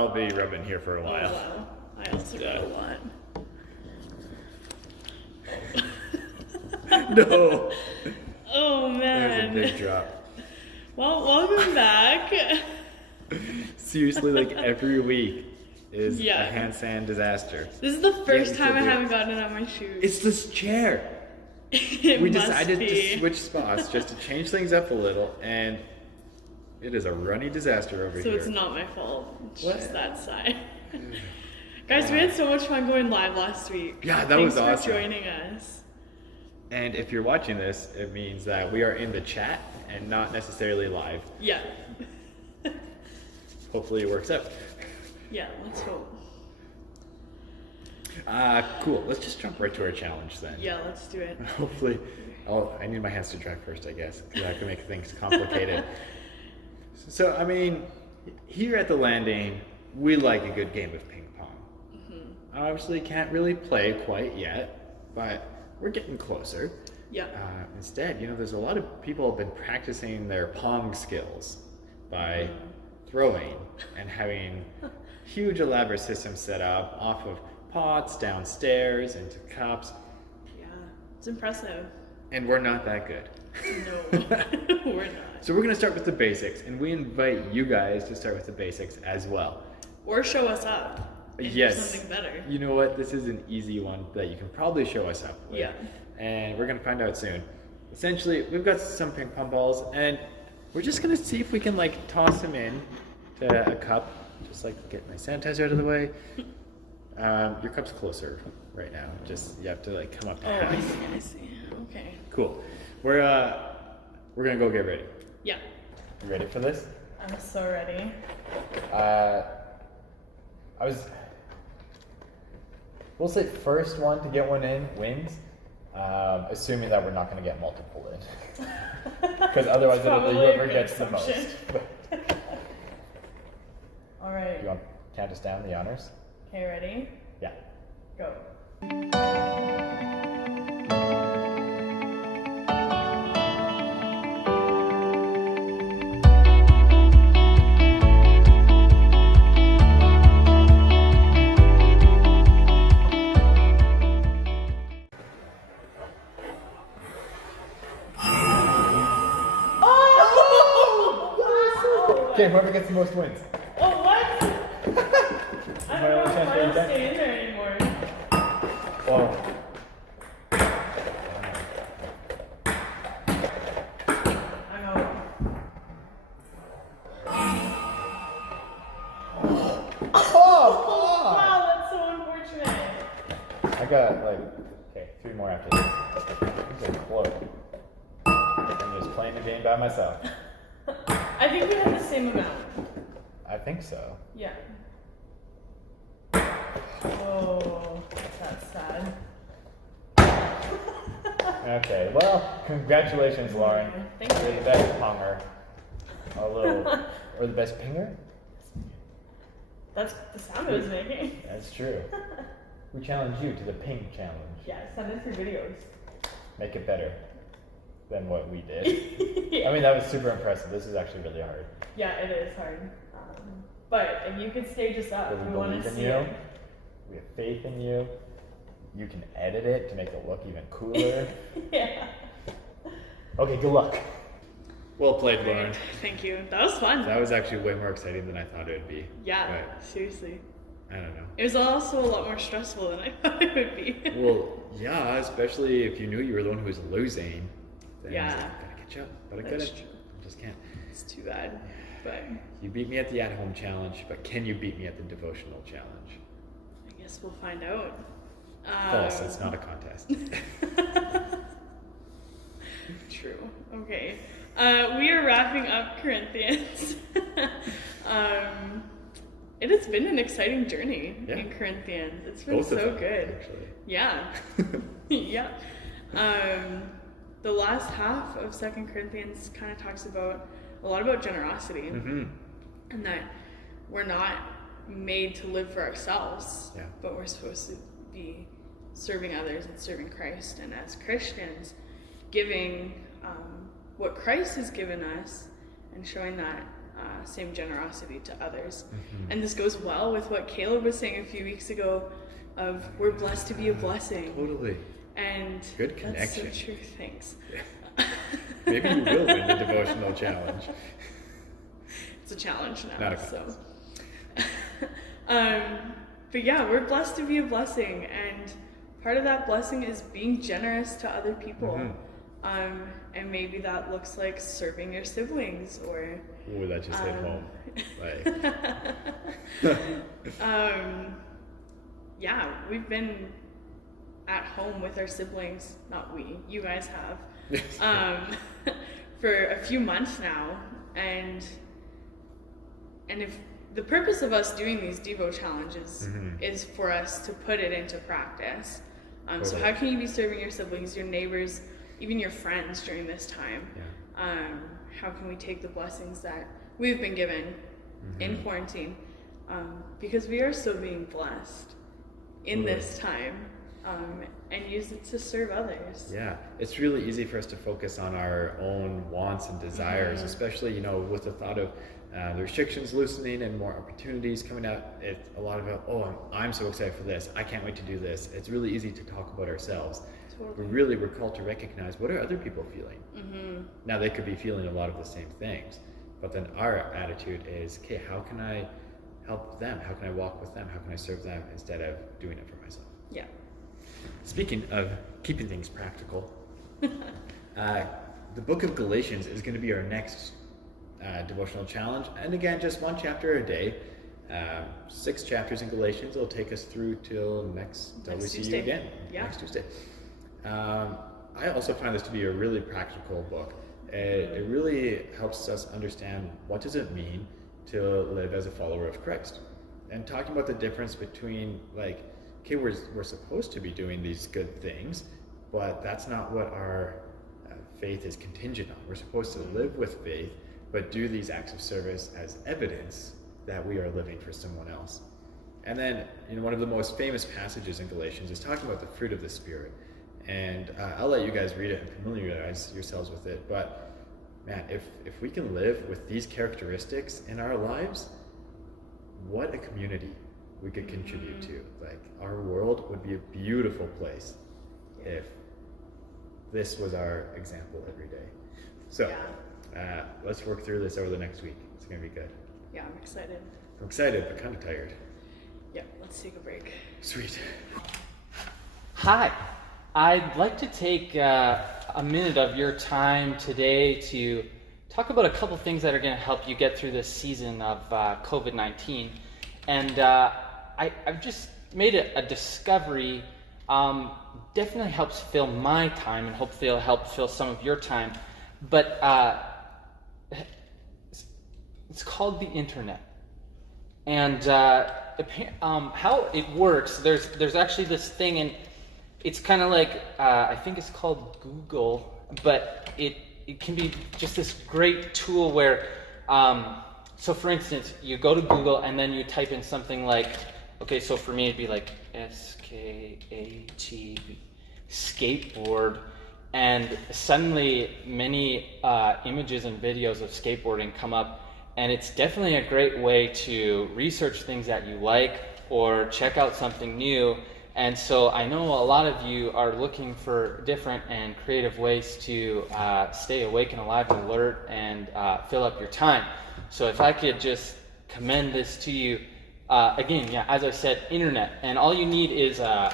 I'll be rubbing here for a while. Oh, wow. I also got a lot. No. Oh, There's a man. big drop. Well, welcome back. Seriously, like every week is Yeah. a handstand disaster. This is the first we time still I do. haven't gotten it on my shoes. It's this chair. It We must decided be. to switch spots just to change things up a little, and it is a runny disaster over So here. it's not my fault. It's What? just that side. Guys, we had so much fun going live last week. Yeah, that Thanks was awesome. for joining us. And if you're watching this, it means that we are in the chat and not necessarily live. Yeah. Hopefully it works out. Yeah, let's hope. Cool. Let's just jump right to our challenge then. Yeah, let's do it. Hopefully. Oh, I need my hands to dry first, I guess, because that can make things complicated. So, I mean, here at the landing, we like a good game of ping pong. Mm-hmm. Obviously, can't really play quite yet, but we're getting closer. Yeah. Instead, there's a lot of people have been practicing their pong skills by throwing and having huge elaborate systems set up off of pots, downstairs, into cups, Yeah. It's impressive. and we're not that good. No, we're not. So we're going to start with the basics, and we invite you guys to start with the basics as well. Or show us up. If Yes. there's something better. You know what? This is an easy one that you can probably show us up with. Yeah. And we're going to find out soon. Essentially, we've got some ping pong balls, and we're just going to see if we can, toss them in to a cup. Just, get my sanitizer out of the way. Your cup's closer right now. Just, you have to, come up Oh, half. I see. Okay. Cool. We're going to go get ready. Yeah. You ready for this? I'm so ready. We'll say first one to get one in wins, assuming that we're not going to get multiple in. Because otherwise It's it'll be probably a whoever good gets the most. assumption. All right. You want to count us down, the honors? Okay, ready? Yeah. Go. Okay, whoever gets the most wins. Oh, what? I don't know if chance I to will get stay in there anymore. Oh. I'm out. Oh, Wow, that's so unfortunate. I got okay, 3 more after this. These are close. I'm just playing the game by myself. I think we have the same amount. I think so. Yeah. Oh, that's sad. Okay, well, congratulations, Lauren. Thank You're you. the best ponger. Or the best pinger? That's the sound I was making. That's true. We challenge you to the ping challenge. Yeah, send us your videos. Make it better than what we did. I mean, that was super impressive. This is actually really hard. Yeah, it is hard. But if you could stage us up, But we want to believe in see you. it. We have faith in you. You can edit it to make it look even cooler. Yeah. Okay, good luck. Well played, Lauren. Thank you. That was fun. That was actually way more exciting than I thought it would be. Yeah, seriously. But I don't know. It was also a lot more stressful than I thought it would be. Well, yeah, especially if you knew you were the one who was losing. Then Yeah. I was like, gotta catch up. But I That's couldn't. true. I just can't. It's too bad. But You beat me at the at-home challenge, but can you beat me at the devotional challenge? I guess we'll find out. False. It's not a contest. True. Okay. We are wrapping up Corinthians. It has been an exciting journey Yeah. in Corinthians. It's been Both of so them, good. actually. Yeah. Yeah. The last half of 2 Corinthians kind of talks about a lot about generosity Mm-hmm. and that we're not made to live for ourselves, Yeah. but we're supposed to be serving others and serving Christ. And as Christians, giving what Christ has given us and showing that same generosity to others. And this goes well with what Caleb was saying a few weeks ago of we're blessed to be a blessing. Totally. And Good connection. that's so true. Thanks. Yeah. Maybe you will win the devotional challenge. It's a challenge now. Not a so. But yeah, we're blessed to be a blessing, and part of that blessing is being generous to other people. And maybe that looks like serving your siblings or. Ooh, that just hit home. Like. Yeah, we've been at home with our siblings. Not we, you guys have. For a few months now, and if the purpose of us doing these Devo challenges is for us to put it into practice. So how can you be serving your siblings, your neighbors, even your friends during this time? How can we take the blessings that we've been given in quarantine? Because we are still being blessed in this time, and use it to serve others. Yeah, it's really easy for us to focus on our own wants and desires, especially, you know, with the thought of the restrictions loosening and more opportunities coming out. It's a lot of, I'm so excited for this. I can't wait to do this. It's really easy to talk about ourselves. Totally. We're called to recognize, what are other people feeling? Now, they could be feeling a lot of the same things, but then our attitude is, okay, how can I help them? How can I walk with them? How can I serve them instead of doing it for myself? Yeah. Speaking of keeping things practical, the book of Galatians is going to be our next devotional challenge. And again, just one chapter a day. 6 chapters in Galatians. It'll take us through till next we see you again. Next Tuesday. I also find this to be a really practical book. It really helps us understand what does it mean to live as a follower of Christ. And talking about the difference between, like, okay, we're supposed to be doing these good things, but that's not what our faith is contingent on. We're supposed to live with faith, but do these acts of service as evidence that we are living for someone else. And then, one of the most famous passages in Galatians is talking about the fruit of the Spirit. And I'll let you guys read it and familiarize yourselves with it. But man, if we can live with these characteristics in our lives, what a community we could contribute to. Like, our world would be a beautiful place if this was our example every day. So let's work through this over the next week. It's going to be good. Yeah, I'm excited. I'm excited, but kind of tired. Yeah, let's take a break. Sweet. Hi, I'd like to take a minute of your time today to talk about a couple things that are going to help you get through this season of COVID-19. And I've just made a discovery. Definitely helps fill my time, and hopefully it'll help fill some of your time. But it's called the internet. And how it works, there's actually this thing, and it's kind of like, I think it's called Google, but it can be just this great tool where, so for instance, you go to Google and then you type in something like, okay, so for me it'd be like SKAT, skateboard, and suddenly many images and videos of skateboarding come up, and it's definitely a great way to research things that you like or check out something new. And so I know a lot of you are looking for different and creative ways to stay awake and alive and alert and fill up your time. So if I could just commend this to you, again, as I said, internet. And all you need is a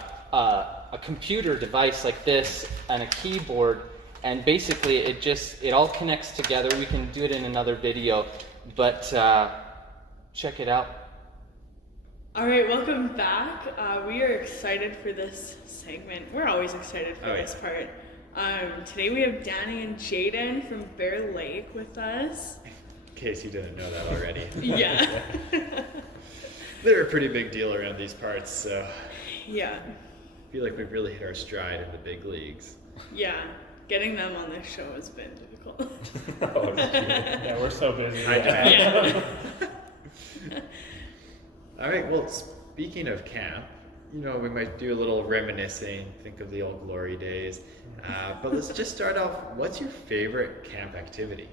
computer device like this and a keyboard. And basically it all connects together. We can do it in another video, but check it out. All right, welcome back. We are excited for this segment. We're always excited for this part. Today we have Danny and Jaden from Bear Lake with us. In case you didn't know that already. Yeah. They're a pretty big deal around these parts, so. Yeah. I feel like we've really hit our stride in the big leagues. Yeah. Getting them on this show has been difficult. Yeah, we're so busy. Yeah. All right, well, speaking of camp, we might do a little reminiscing, think of the old glory days. But let's just start off, what's your favorite camp activity?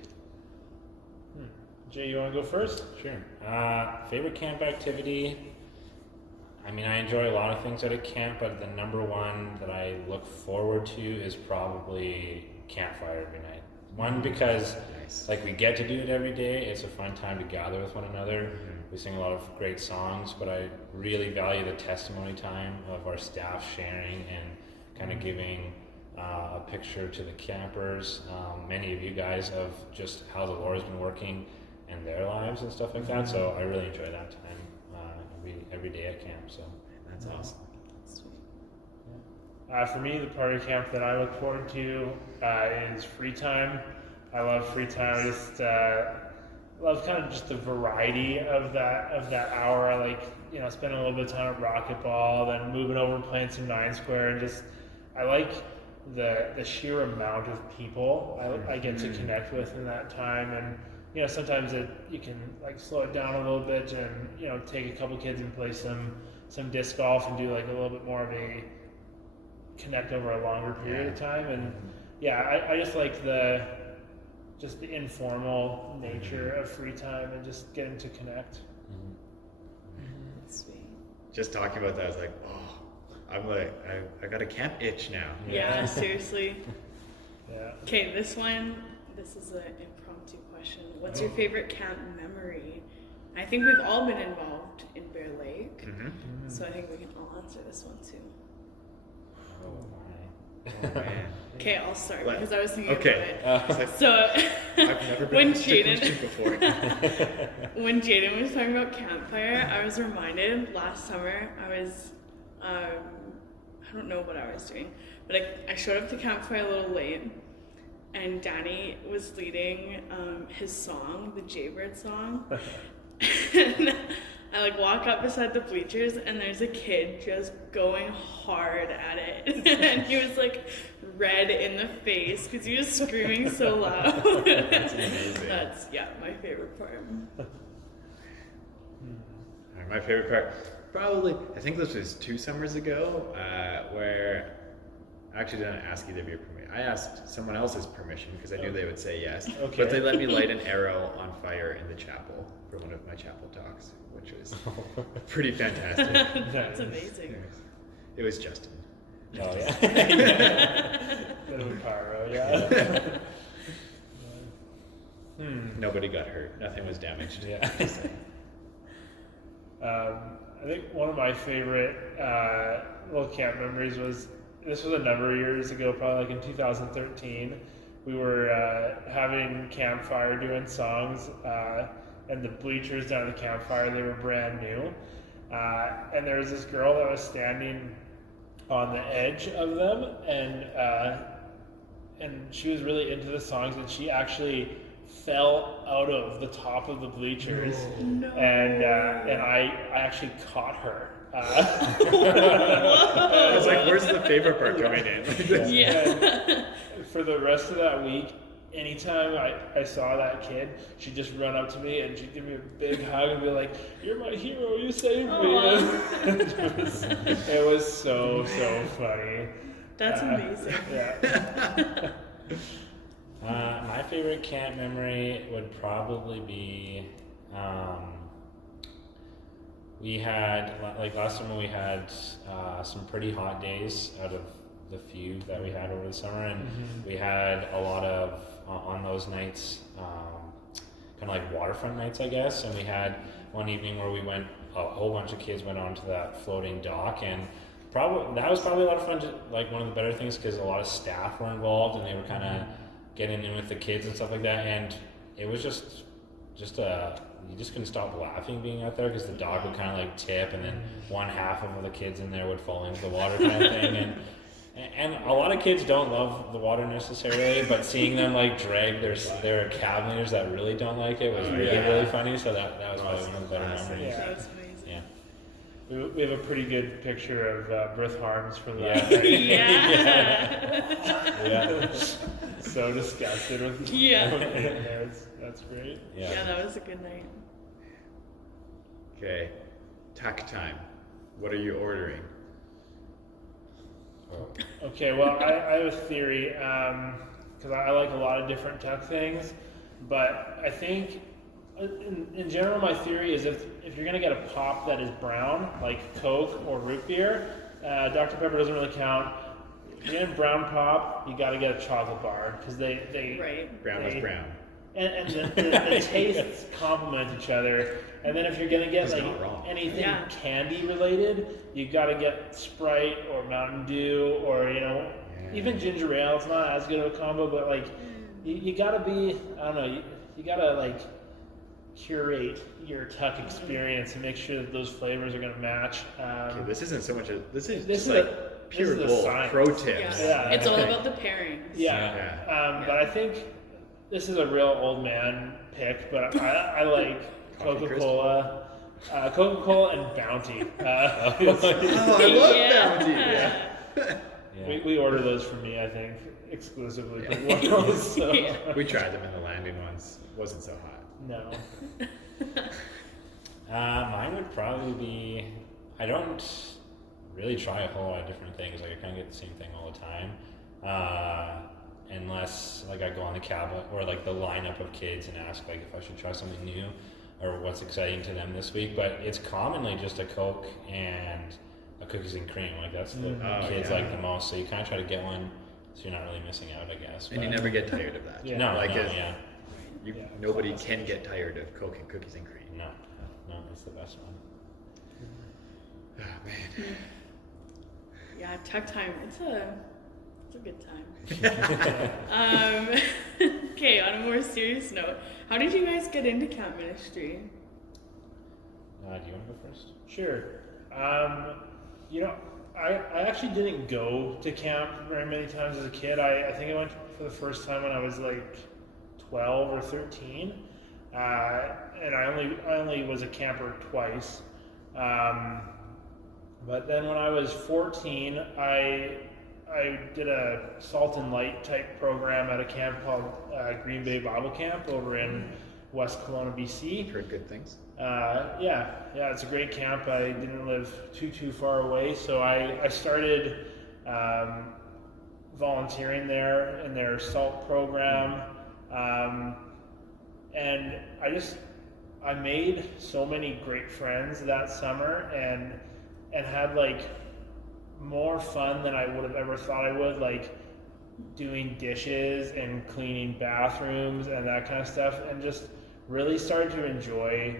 Jay, you want to go first? Sure. Favorite camp activity? I mean, I enjoy a lot of things at a camp, but the number one that I look forward to is probably campfire every night. One, because Nice. like we get to do it every day. It's a fun time to gather with one another. We sing a lot of great songs, but I really value the testimony time of our staff sharing and kind of giving a picture to the campers, many of you guys, of just how the Lord has been working in their lives and stuff like that. So I really enjoy that time every day at camp. So That's awesome. For me, the part of camp that I look forward to is free time. I love free time. I just love kind of just the variety of that hour. I like, you know, spending a little bit of time at racquetball, then moving over playing some 9 square, and just I like the sheer amount of people I get to connect with in that time. And you know, sometimes you can like slow it down a little bit and, you know, take a couple kids and play some disc golf and do like a little bit more of a connect over a longer period of time. And yeah, I just like the informal nature of free time and just getting to connect. Sweet. Just talking about that, I was like, oh, I'm like, I got a camp itch now. Yeah, seriously. Yeah. Okay, this is an impromptu question. What's your favorite camp memory? I think we've all been involved in Bear Lake, Mm-hmm. so I think we can all answer this one too. Oh, man. Okay, I'll start What? because I was thinking Okay. about It's like, it. So I've never been when asked a Jaden question before. when Jaden was talking about campfire, I was reminded last summer I was I don't know what I was doing, but I showed up to campfire a little late, and Danny was leading his song, the Jaybird song. And I like walk up beside the bleachers, and there's a kid just going hard at it, and he was like red in the face because he was screaming so loud. That's amazing. That's my favorite part. Alright, my favorite part, probably, I think this was 2 summers ago, where I actually didn't ask either of your permission. I asked someone else's permission because I knew they would say yes. Okay. But they let me light an arrow on fire in the chapel for one of my chapel talks, which was pretty fantastic. That's amazing. It was Justin. Oh yeah. Bit of a pyro, yeah. Nobody got hurt. Nothing was damaged. Yeah. I think one of my favorite little camp memories was, this was a number of years ago, probably like in 2013. We were having campfire, doing songs, and the bleachers down at the campfire, they were brand new. And there was this girl that was standing on the edge of them, and she was really into the songs, and she actually fell out of the top of the bleachers. No. And I actually caught her. I was like, where's the favorite part coming in? Yeah. And for the rest of that week, anytime I saw that kid, she'd just run up to me and she'd give me a big hug and be like, "You're my hero, you saved me." It was so funny. That's amazing. Yeah. My favorite camp memory would probably be we had, like last summer, we had some pretty hot days out of the few that we had over the summer, and we had a lot of on those nights, kind of like waterfront nights, I guess. And we had one evening where we went, a whole bunch of kids went onto that floating dock, and that was probably a lot of fun. Like one of the better things, because a lot of staff were involved and they were kind of getting in with the kids and stuff like that, and it was just you just couldn't stop laughing being out there, because the dog would kind of like tip, and then one half of the kids in there would fall into the water kind of thing, and a lot of kids don't love the water necessarily, but seeing them like drag their cavalers that really don't like it was really funny. So that was probably one of the better memories. Yeah. That's amazing. Yeah. We have a pretty good picture of Brith Harms from that. Yeah. Yeah. So disgusted with Yeah. That's great. Yeah, that was a good night. Okay, tack time. What are you ordering? Okay, well, I have a theory, because I like a lot of different tuck things, but I think in general, my theory is if you're gonna get a pop that is brown, like Coke or root beer, Dr. Pepper doesn't really count. If you're getting brown pop, you gotta get a chocolate bar because they Right. Brown is brown. and the tastes complement each other. And then if you're gonna get That's like not wrong. anything Yeah. candy related, you gotta get Sprite or Mountain Dew or Yeah. even ginger ale. It's not as good of a combo, but like you gotta be, I don't know, you gotta like curate your Tuck experience and make sure that those flavors are gonna match. Okay, this isn't so much a. This is This just is like a- pure this is a gold. science. Pro Yeah. tips. Yeah. It's all about the pairings. Yeah. Yeah. But I think this is a real old man pick, but I like Coffee Coca-Cola, Coca-Cola and Bounty. Oh, I love Yeah. Bounty. Yeah. We order those for me, I think, exclusively. Yeah. But so, Yeah. We tried them in the landing once. Wasn't so hot. no. Mine would probably be. I don't really try a whole lot of different things. Like I kind of get the same thing all the time, unless like I go on the Cabot or like the lineup of kids and ask like if I should try something new or what's exciting to them this week. But it's commonly just a Coke and a cookies and cream. Like that's the Oh, kids yeah. like the most. So you kind of try to get one, so you're not really missing out, I guess. And you But- never get tired of that. Yeah. No, like no, it- yeah, Yeah. Nobody can get tired of Coke and cookies and cream. no, that's the best one. Oh man. Yeah, Tuck time. It's a good time. Okay, on a more serious note, how did you guys get into camp ministry? Do you want to go first? Sure. I actually didn't go to camp very many times as a kid. I think I went for the first time when I was like 12 or 13. And I only was a camper twice. But then when I was 14, I did a Salt and Light type program at a camp called Green Bay Bible Camp over in West Kelowna, BC. Heard good things. Yeah, it's a great camp. I didn't live too far away, so I started volunteering there in their SALT program, and I made so many great friends that summer, and had like more fun than I would have ever thought I would, like doing dishes and cleaning bathrooms and that kind of stuff, and just really started to enjoy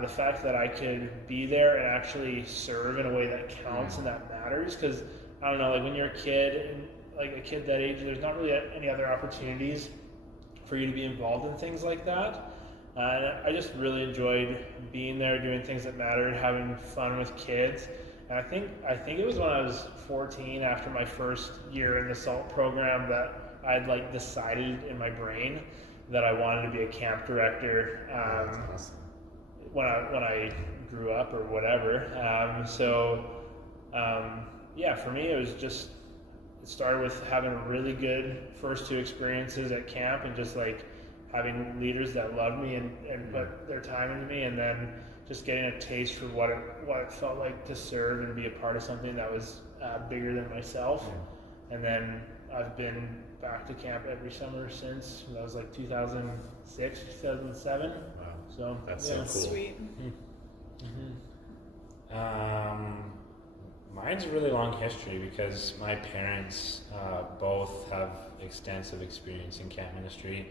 the fact that I could be there and actually serve in a way that counts and that matters. Because I don't know, like when you're a kid, and like a kid that age, there's not really any other opportunities for you to be involved in things like that. And I just really enjoyed being there, doing things that mattered, having fun with kids. And I think it was when I was 14, after my first year in the SALT program, that I'd like decided in my brain that I wanted to be a camp director. That's awesome. When I grew up or whatever. Yeah, for me it started with having really good first two experiences at camp and just like having leaders that loved me and put their time into me, and then just getting a taste for what it felt like to serve and be a part of something that was bigger than myself. And then I've been back to camp every summer since. That was like 2006, 2007. Wow. So That's yeah. so cool. Sweet. Mine's a really long history because my parents both have extensive experience in camp ministry,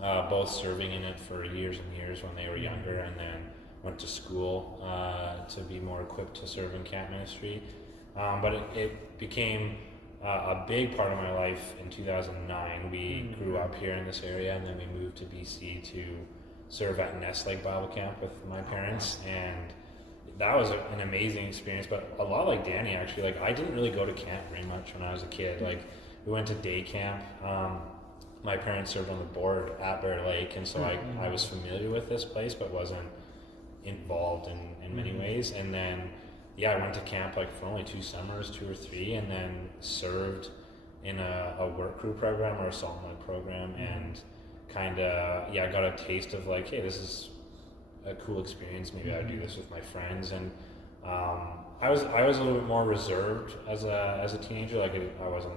both serving in it for years and years when they were younger, and then went to school to be more equipped to serve in camp ministry. But it became a big part of my life in 2009. We grew up here in this area, and then we moved to BC to serve at Nest Lake Bible Camp with my parents, and that was an amazing experience. But a lot like Danny, actually, like I didn't really go to camp very much when I was a kid. Like we went to day camp. My parents served on the board at Bear Lake, and so I was familiar with this place, but wasn't involved in many ways. And then I went to camp like for only 2 summers, 2 or 3, and then served in a work crew program or a Salt and Light program, and kind of got a taste of like, hey, this is a cool experience. Maybe I would do this with my friends. And I was a little bit more reserved as a teenager. Like I wasn't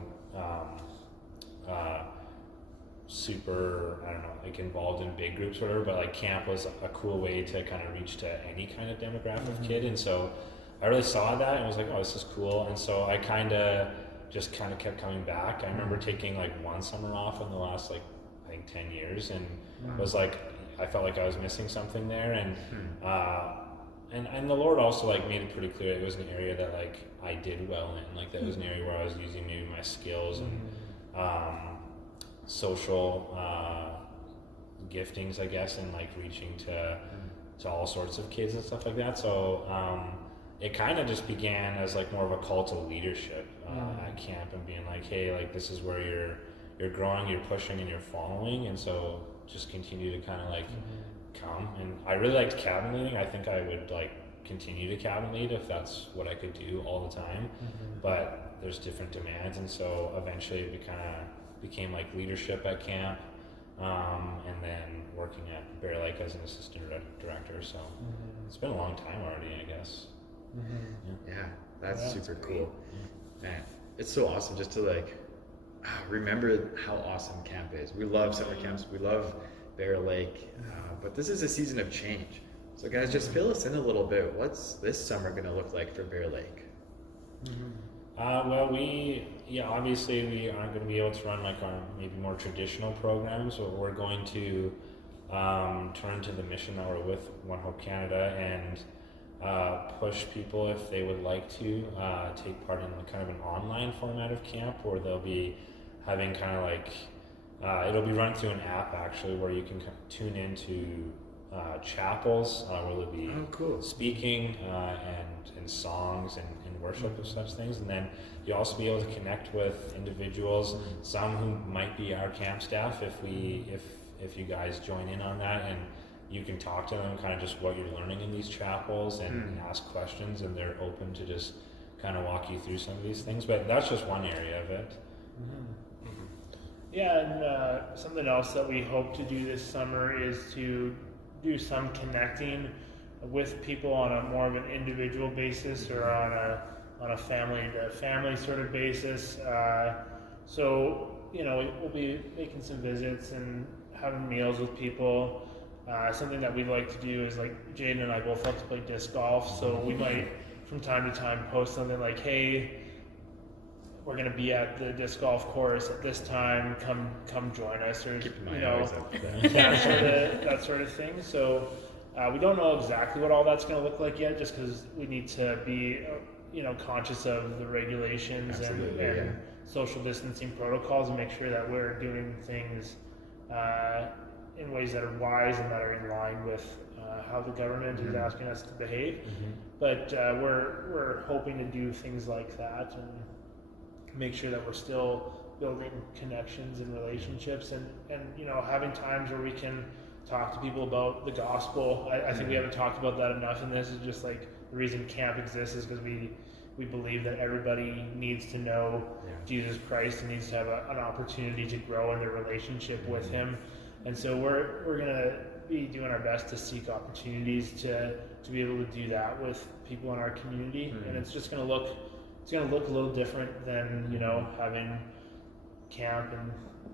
super, I don't know, like involved in big groups or whatever, but like camp was a cool way to kind of reach to any kind of demographic of kid. And so I really saw that and was like, oh, this is cool. And so I kind of kept coming back. I remember taking like one summer off in the last like, I think 10 years, and was like, I felt like I was missing something there. And the Lord also like made it pretty clear it was an area that like I did well in, like that was an area where I was using maybe my skills and social giftings, I guess, and like reaching to all sorts of kids and stuff like that. So it kind of just began as like more of a call to leadership at camp, and being like, hey, like this is where you're growing, you're pushing, and you're following, and so just continue to kind of like come. And I really liked cabin leading. I think I would like continue to cabin lead if that's what I could do all the time, but there's different demands, and so eventually it became like leadership at camp, and then working at Bear Lake as an assistant director. So it's been a long time already, I guess. Yeah, that's Yeah, super that's cool. Man, it's so awesome just to like remember how awesome camp is. We love summer camps. We love Bear Lake, but this is a season of change. So guys, just fill us in a little bit. What's this summer going to look like for Bear Lake? Well, obviously we aren't going to be able to run like our maybe more traditional programs, but we're going to turn to the mission that we're with One Hope Canada and push people if they would like to take part in kind of an online format of camp, where they'll be having kind of like it'll be run through an app actually, where you can tune into chapels where they'll be speaking and songs and worship of such things, and then you'll also be able to connect with individuals, some who might be our camp staff if you guys join in on that, and you can talk to them kind of just what you're learning in these chapels and ask questions, and they're open to just kind of walk you through some of these things. But that's just one area of it. Yeah, and something else that we hope to do this summer is to do some connecting with people on a more of an individual basis, or on a family to family sort of basis. So we'll be making some visits and having meals with people. Something that we'd like to do is, like, Jaden and I both like to play disc golf, so we might from time to time post something like, hey, we're going to be at the disc golf course at this time, come join us, or Keep my eyes up for that. that sort of thing. So we don't know exactly what all that's going to look like yet, just because we need to be conscious of the regulations and social distancing protocols, and make sure that we're doing things in ways that are wise and that are in line with how the government is asking us to behave. But we're hoping to do things like that and make sure that we're still building connections and relationships, and having times where we can talk to people about the gospel. I think we haven't talked about that enough, and this is just like the reason camp exists, is because we believe that everybody needs to know Jesus Christ and needs to have an opportunity to grow in their relationship with Him. And so we're gonna be doing our best to seek opportunities to be able to do that with people in our community. And it's gonna look a little different than having camp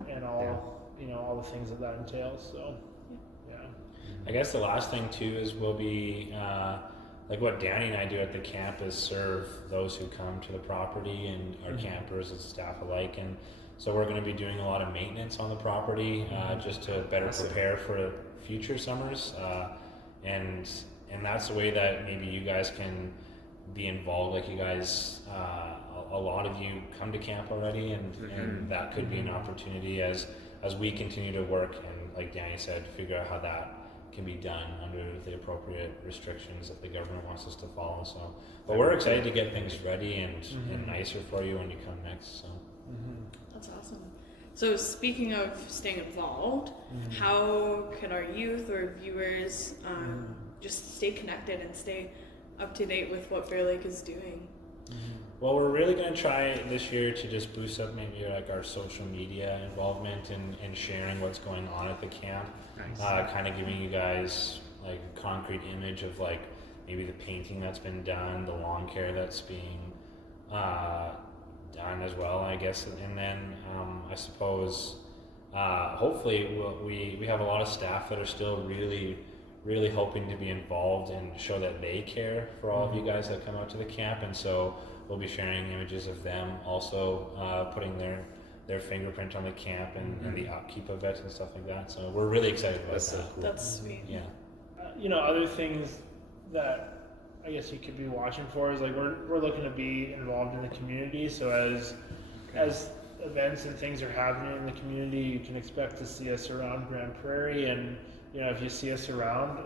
and all all the things that entails. So I guess the last thing too is we'll be like what Danny and I do at the camp is serve those who come to the property and our campers and staff alike. And so we're going to be doing a lot of maintenance on the property just to better prepare for future summers. And that's the way that maybe you guys can be involved. Like you guys, a lot of you come to camp already, and that could be an opportunity as we continue to work and, like Danny said, figure out how that can be done under the appropriate restrictions that the government wants us to follow. So, but we're excited to get things ready and nicer for you when you come next. So. That's awesome. So speaking of staying involved, how can our youth or viewers just stay connected and stay up to date with what Bear Lake is doing? Well, we're really going to try this year to just boost up maybe like our social media involvement and sharing what's going on at the camp. Nice. Kind of giving you guys like a concrete image of like maybe the painting that's been done, the lawn care that's being done as well, I guess. And then I suppose hopefully we have a lot of staff that are still really hoping to be involved and show that they care for all of you guys that come out to the camp, and so we'll be sharing images of them also putting their fingerprint on the camp and the upkeep of it and stuff like that. So we're really excited about That's so that. cool. That's sweet. Yeah. Other things that I guess you could be watching for is like we're looking to be involved in the community. So as events and things are happening in the community, you can expect to see us around Grand Prairie, and if you see us around,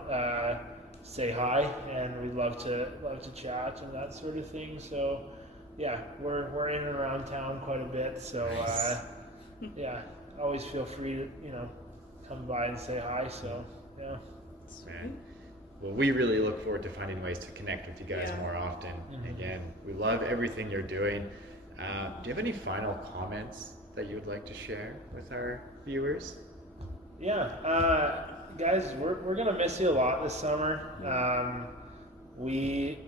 say hi, and we'd love to chat and that sort of thing. So yeah, we're in and around town quite a bit. So yeah, always feel free to come by and say hi. So yeah. Man. Well, we really look forward to finding ways to connect with you guys Yeah. more often. Mhm. Again, we love everything you're doing. Do you have any final comments that you would like to share with our viewers? Yeah, guys, we're gonna miss you a lot this summer. We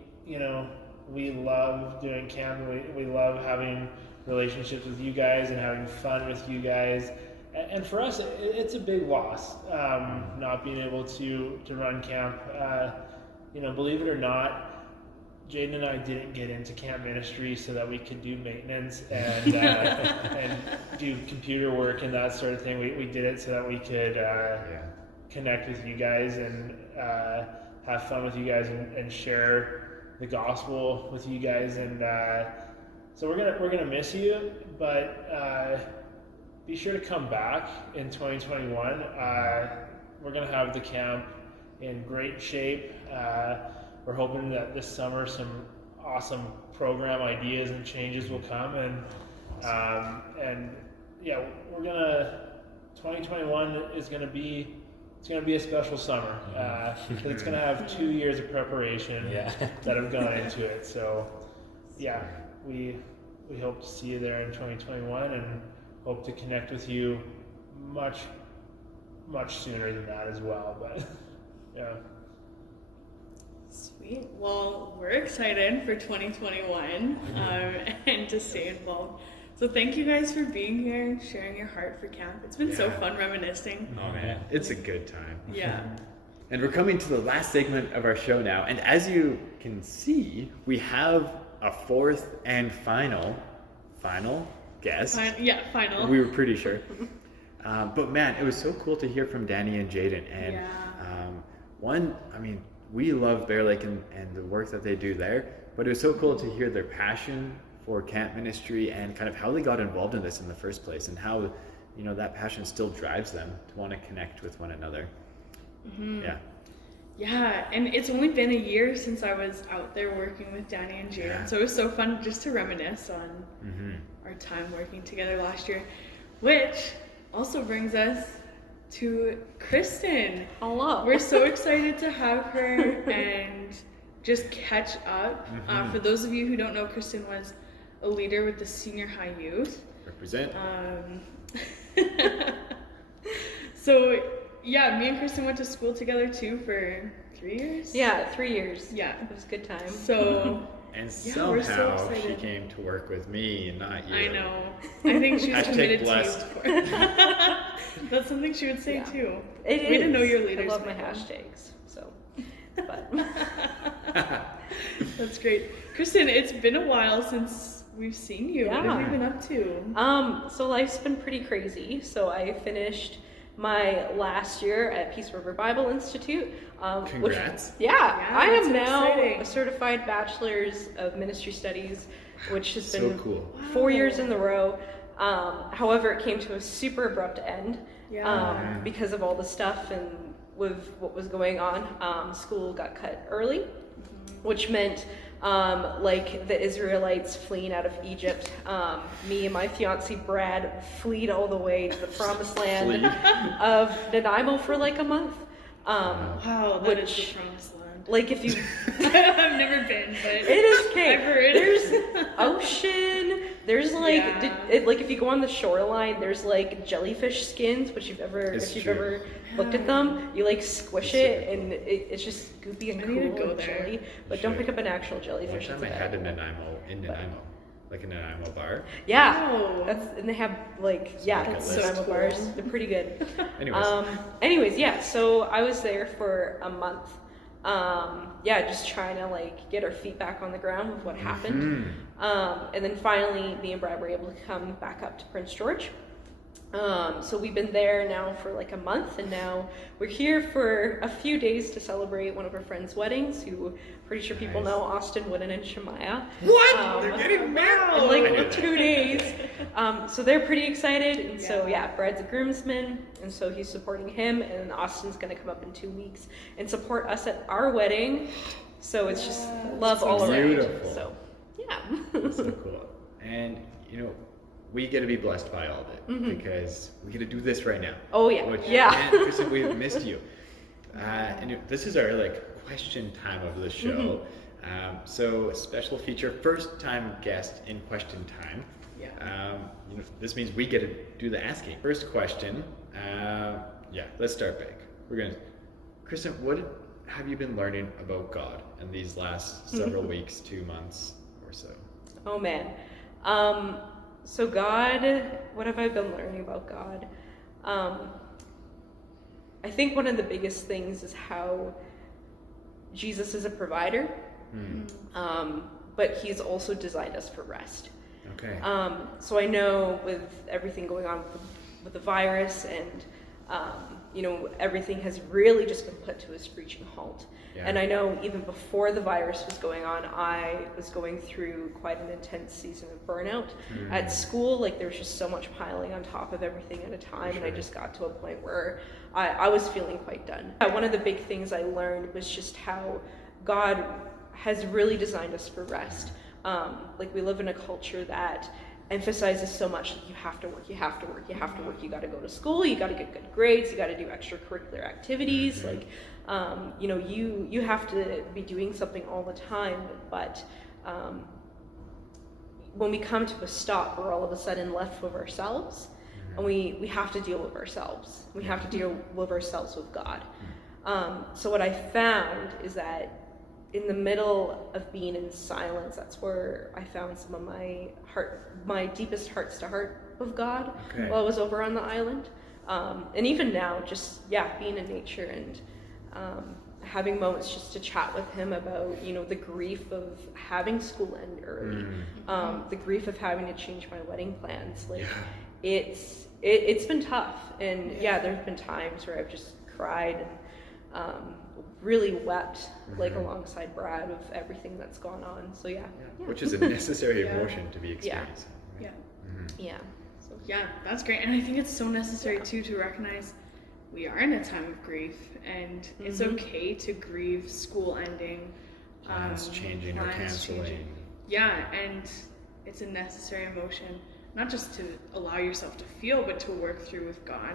love doing camp. We love having relationships with you guys and having fun with you guys. And for us, it's a big loss not being able to run camp. Believe it or not, Jaden and I didn't get into camp ministry so that we could do maintenance and and do computer work and that sort of thing. We did it so that we could connect with you guys and have fun with you guys and share the gospel with you guys. And so we're gonna miss you, but be sure to come back in 2021. We're gonna have the camp in great shape. We're hoping that this summer some awesome program ideas and changes will come, and yeah, 2021 is gonna be a special summer because it's gonna have 2 years of preparation that have gone into it. So yeah, we hope to see you there in 2021 and hope to connect with you much sooner than that as well. But yeah. Sweet. Well, we're excited for 2021 and to stay involved. So thank you guys for being here, sharing your heart for camp. It's been so Yeah. fun reminiscing. Oh man, it's a good time. Yeah. And we're coming to the last segment of our show now. And as you can see, we have a fourth and final guest. Final. We were pretty sure. But man, it was so cool to hear from Danny and Jaden. And we love Bear Lake and the work that they do there. But it was so cool to hear their passion for camp ministry and kind of how they got involved in this in the first place, and how that passion still drives them to want to connect with one another. Mm-hmm. Yeah, and it's only been a year since I was out there working with Danny and Jaden, Yeah. so it was so fun just to reminisce on our time working together last year, which also brings us to Kristen. Hello. We're so excited to have her and just catch up. For those of you who don't know, Kristen was a leader with the senior high youth. represent. So yeah, me and Kristen went to school together too for 3 years. Yeah, 3 years. Yeah. It was a good time. So And yeah, we're so somehow she excited. came to work with me and not you. I know. I think she was Hashtag committed blessed. to you. That's something she would say Yeah. too. It Way is. to know your leaders. I love my Michael. hashtags. So, but That's great. Kristen, it's been a while since we've seen you. What have Yeah. you been up to? so life's been pretty crazy. So I finished my last year at Peace River Bible Institute. Congrats. Yeah, I that's am now exciting. a certified bachelor's of ministry studies, which has So been cool. 4 years in a row. However, it came to a super abrupt end Yeah. because of all the stuff and with what was going on. School got cut early, which meant like the Israelites fleeing out of Egypt. Me and my fiance Brad fled all the way to the promised land of Nanaimo for like a month. Wow, that is Which- the promised land. Like if you, I've never been, but it is okay. I've heard. There's ocean. There's like, Yeah. like if you go on the shoreline, there's like jellyfish skins, which if It's you've true. ever looked at them, you like squish it and it's just goopy and I cool need to go and there. jelly. But You don't should. pick up an actual One jellyfish. time It's I a had bad in one. Nanaimo, like in an Nanaimo bar. Yeah, Oh. and they have like, yeah, like a so list. Nanaimo bars. They're pretty good. Anyways. Anyways, yeah. So I was there for a month. Yeah, just trying to like get our feet back on the ground with what happened. And then finally, me and Brad were able to come back up to Prince George. So we've been there now for like a month, and now we're here for a few days to celebrate one of our friends' weddings, who pretty sure people Nice. know, Austin Wooden and Shemaiah. What? They're getting married? In like I knew that. 2 days. So they're pretty excited, and so Yeah. yeah, Brad's a groomsman, and so he's supporting him, and Austin's gonna come up in 2 weeks and support us at our wedding. So it's just love so all around. beautiful. So yeah. So cool. And, you know, we get to be blessed by all of it because we get to do this right now. Oh yeah. Which, Yeah. man, Kristen, we've missed you. And this is our like question time of the show. So a special feature, first time guest in question time. Yeah. You know, this means we get to do the asking. First question. Yeah, let's start big. We're gonna, Kristen, what have you been learning about God in these last several weeks, 2 months or so? Oh man. So God, what have I been learning about God? I think one of the biggest things is how Jesus is a provider, but he's also designed us for rest. Okay. So I know with everything going on with the virus and, you know, everything has really just been put to a screeching halt. Yeah. And I know even before the virus was going on, I was going through quite an intense season of burnout. At school, like there was just so much piling on top of everything at a time, and I Sure. just got to a point where I was feeling quite done. One of the big things I learned was just how God has really designed us for rest. Like we live in a culture that emphasizes so much that you have to work, you have to work, you have to work, you got to go to school, you got to get good grades, you got to do extracurricular activities, like you know, you have to be doing something all the time. But when we come to a stop, we're all of a sudden left with ourselves, and we have to deal with ourselves. We have to deal with ourselves with God. So what I found is that in the middle of being in silence, that's where I found some of my deepest hearts to heart with God Okay. while I was over on the island. And even now, just, being in nature and having moments just to chat with him about, you know, the grief of having school end early, the grief of having to change my wedding plans. Like, it's been tough. And there's been times where I've just cried and really wept, like alongside Brad with everything that's gone on. So Which is a necessary Yeah. emotion to be experiencing. Yeah. yeah. So yeah, that's great. And I think it's so necessary too to recognize we are in a time of grief, and it's okay to grieve school ending, Plans changing or plans canceling. changing. Yeah, and it's a necessary emotion, not just to allow yourself to feel, but to work through with God,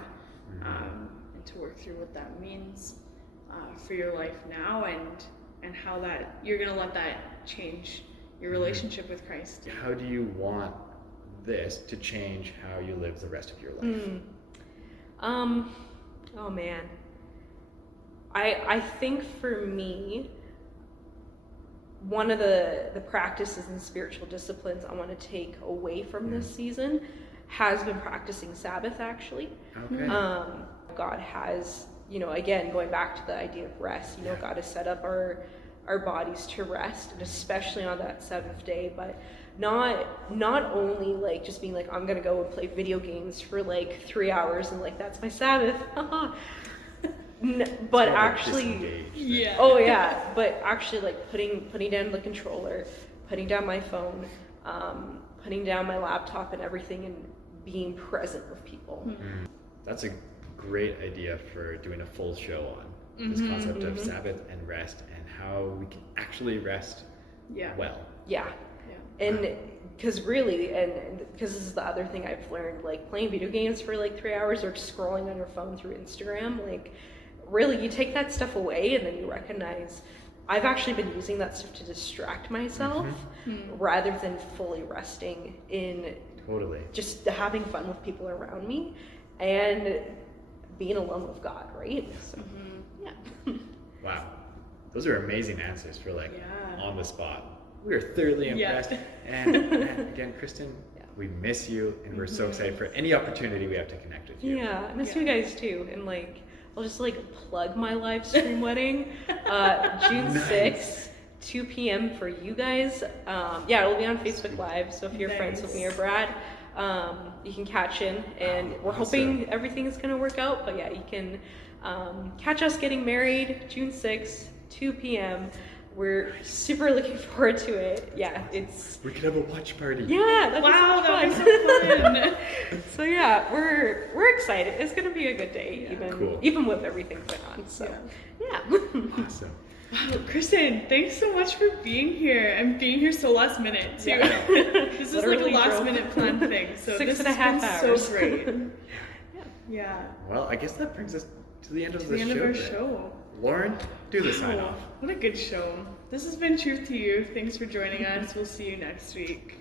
and to work through what that means for your life now, and how that you're gonna let that change your relationship with Christ. How do you want this to change how you live the rest of your life? Oh man. I think for me, one of the practices and spiritual disciplines I want to take away from this season has been practicing Sabbath, actually. Okay. God has, you know, again, going back to the idea of rest, you know, God has set up our bodies to rest, and especially on that seventh day, but not only like just being like, I'm gonna go and play video games for like 3 hours and like that's my Sabbath, but actually, Disengaged. oh yeah, but actually like putting down the controller, putting down my phone, putting down my laptop and everything, and being present with people. That's a great idea for doing a full show on this concept of Sabbath and rest and how we can actually rest well. Yeah. And because really, and because this is the other thing I've learned, like playing video games for like 3 hours or scrolling on your phone through Instagram, like really you take that stuff away and then you recognize I've actually been using that stuff to distract myself rather than fully resting in Totally. just having fun with people around me and being alone with God, right? So, yeah. Wow. Those are amazing answers for like Yeah. on the spot. We are thoroughly Yeah. impressed. And again, Kristen, Yeah. we miss you, and we're so excited for any opportunity we have to connect with you. Yeah, I miss Yeah. you guys too. And like, I'll just like plug my live stream wedding, June Nice. 6th, 2 p.m. for you guys. Yeah, it'll be on Facebook Live. So if you're friends with me or Brad, you can catch in. And we're hoping everything is gonna work out. But yeah, you can catch us getting married June 6th, 2 p.m. We're super looking forward to it. Yeah, it's We could have a watch party. yeah. That'd Wow, be that so was much so fun. So yeah, we're excited. It's gonna be a good day, Cool. even with everything going on. So yeah. Awesome. Wow, Kristen, thanks so much for being here and being here so last minute too. Yeah. This is like a Literally last drove minute planned thing. So 6.5 this has been hours. so great. Yeah. Well, I guess that brings us to the end of To the the end show. of our then. show. Lauren, do the sign Wow, off. what a good show. This has been Truth to You. Thanks for joining us. We'll see you next week.